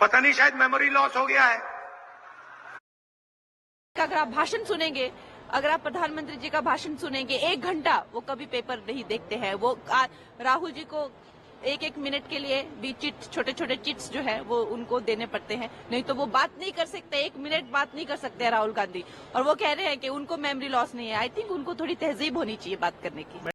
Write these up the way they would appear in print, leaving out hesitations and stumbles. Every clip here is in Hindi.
पता नहीं शायद मेमोरी लॉस हो गया है। अगर आप भाषण सुनेंगे, अगर आप प्रधानमंत्री जी का भाषण सुनेंगे 1 घंटा, वो कभी पेपर नहीं देखते हैं। वो राहुल जी को एक एक मिनट के लिए भी छोटे छोटे चिट्स जो है वो उनको देने पड़ते हैं, नहीं तो वो बात नहीं कर सकते, 1 मिनट बात नहीं कर सकते राहुल गांधी। और वो कह रहे हैं कि उनको मेमोरी लॉस नहीं है। आई थिंक उनको थोड़ी तहजीब होनी चाहिए बात करने की।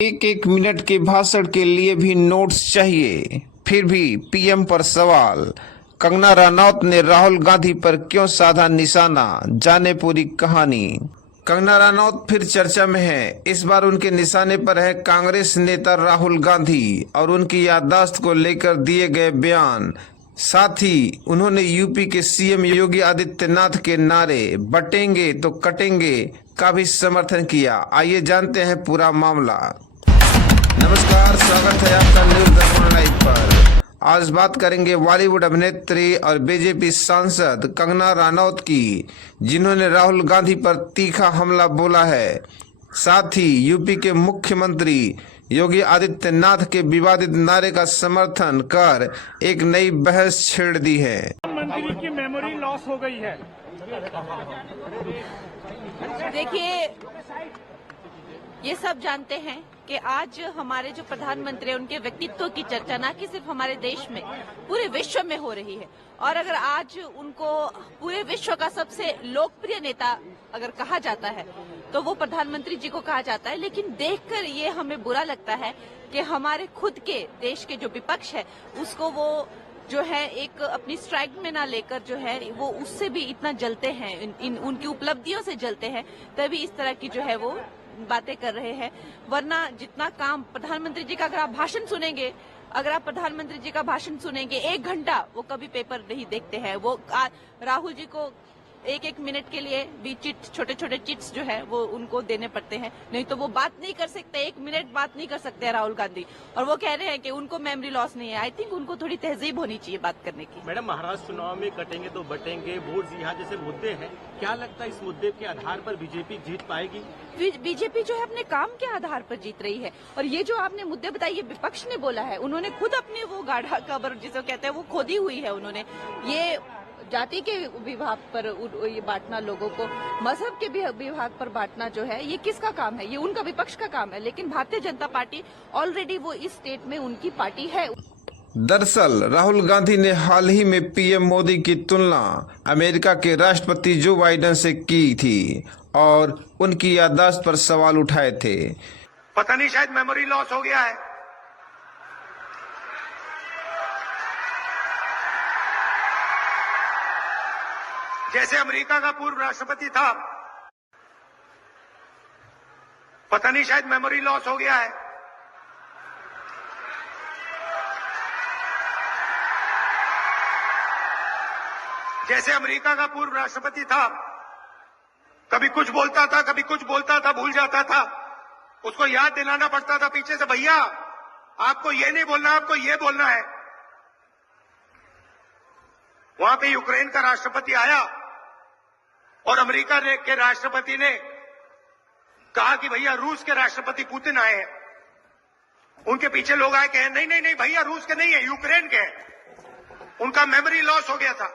एक एक मिनट के भाषण के लिए भी नोट्स चाहिए। फिर भी पीएम पर सवाल, कंगना रनौत ने राहुल गांधी पर क्यों साधा निशाना, जाने पूरी कहानी। कंगना रनौत फिर चर्चा में है। इस बार उनके निशाने पर है कांग्रेस नेता राहुल गांधी और उनकी याददाश्त को लेकर दिए गए बयान। साथ ही उन्होंने यूपी के सीएम योगी आदित्यनाथ के नारे बटेंगे तो कटेंगे का भी समर्थन किया। आइए जानते हैं पूरा मामला। नमस्कार, स्वागत है आपका न्यूज दर्पण लाइव पर। आज बात करेंगे बॉलीवुड अभिनेत्री और बीजेपी सांसद कंगना रनौत की, जिन्होंने राहुल गांधी पर तीखा हमला बोला है। साथ ही यूपी के मुख्यमंत्री योगी आदित्यनाथ के विवादित नारे का समर्थन कर एक नई बहस छेड़ दी है। प्रधानमंत्री की मेमोरी लॉस हो गई है। देखिए, ये सब जानते हैं कि आज हमारे जो प्रधानमंत्री हैं उनके व्यक्तित्व की चर्चा न कि सिर्फ हमारे देश में, पूरे विश्व में हो रही है। और अगर आज उनको पूरे विश्व का सबसे लोकप्रिय नेता अगर कहा जाता है तो वो प्रधानमंत्री जी को कहा जाता है। लेकिन देखकर ये हमें बुरा लगता है कि हमारे खुद के देश के जो विपक्ष है उसको वो जो है एक अपनी स्ट्राइक में ना लेकर जो है वो उससे भी इतना जलते हैं, उनकी उपलब्धियों से जलते हैं, तभी इस तरह की जो है वो बातें कर रहे हैं। वरना जितना काम प्रधानमंत्री जी का अगर आप भाषण सुनेंगे, अगर आप प्रधानमंत्री जी का भाषण सुनेंगे 1 घंटा, वो कभी पेपर नहीं देखते हैं। वो राहुल जी को एक एक मिनट के लिए भी छोटे छोटे चिट्स जो है वो उनको देने पड़ते हैं, नहीं तो वो बात नहीं कर सकते, 1 मिनट बात नहीं कर सकते राहुल गांधी। और वो कह रहे हैं कि उनको मेमोरी लॉस नहीं है। आई थिंक उनको थोड़ी तहजीब होनी चाहिए बात करने की। मैडम, महाराष्ट्र चुनाव में कटेंगे तो बटेंगे, वोट यहाँ जैसे मुद्दे हैं, क्या लगता है इस मुद्दे के आधार पर बीजेपी जीत पाएगी? बीजेपी जो है अपने काम के आधार पर जीत रही है। और ये जो आपने मुद्दे बताए ये विपक्ष ने बोला है, उन्होंने खुद अपने वो गाढ़ा कब्र जिसे कहते हैं वो खोदी हुई है। उन्होंने ये जाति के विभाग पर ये बांटना, लोगों को मजहब के विभाग पर बांटना जो है ये किसका काम है? ये उनका विपक्ष का काम है। लेकिन भारतीय जनता पार्टी ऑलरेडी वो इस स्टेट में उनकी पार्टी है। दरअसल राहुल गांधी ने हाल ही में पीएम मोदी की तुलना अमेरिका के राष्ट्रपति जो बाइडेन से की थी और उनकी याददाश्त पर सवाल उठाए थे। पता नहीं शायद मेमोरी लॉस हो गया है। जैसे अमेरिका का पूर्व राष्ट्रपति था, पता नहीं शायद मेमोरी लॉस हो गया है। जैसे अमेरिका का पूर्व राष्ट्रपति था, कभी कुछ बोलता था, कभी कुछ बोलता था, भूल जाता था, उसको याद दिलाना पड़ता था पीछे से, भैया आपको ये नहीं बोलना, आपको ये बोलना है। वहां पे यूक्रेन का राष्ट्रपति आया और अमेरिका के राष्ट्रपति ने कहा कि भैया रूस के राष्ट्रपति पुतिन आए हैं। उनके पीछे लोग आए, कहे नहीं नहीं नहीं भैया रूस के नहीं है, यूक्रेन के हैं। उनका मेमोरी लॉस हो गया था।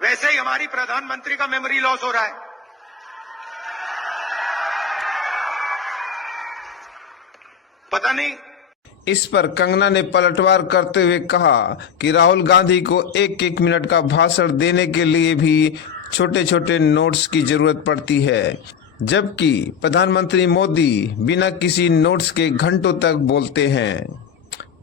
वैसे ही हमारी प्रधानमंत्री का मेमोरी लॉस हो रहा है। पता नहीं। इस पर कंगना ने पलटवार करते हुए कहा कि राहुल गांधी को एक एक मिनट का भाषण देने के लिए भी छोटे छोटे नोट्स की जरूरत पड़ती है, जबकि प्रधानमंत्री मोदी बिना किसी नोट्स के घंटों तक बोलते हैं।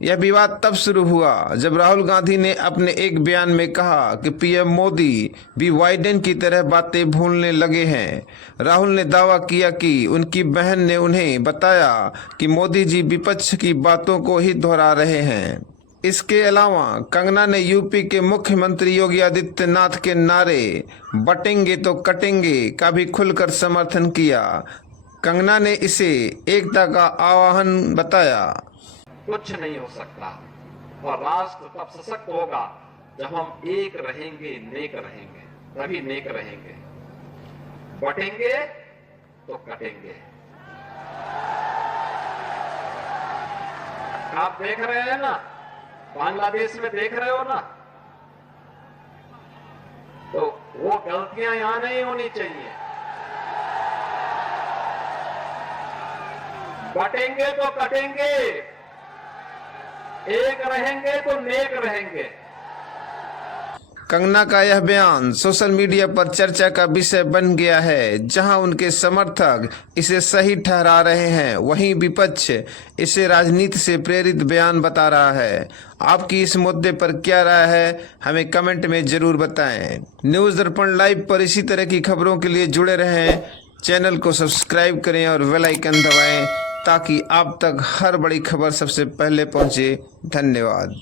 यह विवाद तब शुरू हुआ जब राहुल गांधी ने अपने एक बयान में कहा कि पीएम मोदी भी बाइडेन की तरह बातें भूलने लगे हैं। राहुल ने दावा किया कि उनकी बहन ने उन्हें बताया कि मोदी जी विपक्ष की बातों को ही दोहरा रहे हैं। इसके अलावा कंगना ने यूपी के मुख्यमंत्री योगी आदित्यनाथ के नारे बटेंगे तो कटेंगे का भी खुलकर समर्थन किया। कंगना ने इसे एकता का आह्वान बताया। कुछ नहीं हो सकता और राष्ट्र तब सशक्त होगा जब हम एक रहेंगे, नेक रहेंगे, तभी नेक रहेंगे। बटेंगे तो कटेंगे। आप देख रहे हैं ना, बांग्लादेश में देख रहे हो ना, तो वो गलतियां यहां नहीं होनी चाहिए। बटेंगे तो कटेंगे, एक रहेंगे तो नेक रहेंगे। कंगना का यह बयान सोशल मीडिया पर चर्चा का विषय बन गया है। जहां उनके समर्थक इसे सही ठहरा रहे हैं, वहीं विपक्ष इसे राजनीति से प्रेरित बयान बता रहा है। आपकी इस मुद्दे पर क्या राय है, हमें कमेंट में जरूर बताएं। न्यूज दर्पण लाइव पर इसी तरह की खबरों के लिए जुड़े रहें। चैनल को सब्सक्राइब करें और बेल आइकन दबाएं ताकि आप तक हर बड़ी खबर सबसे पहले पहुंचे। धन्यवाद।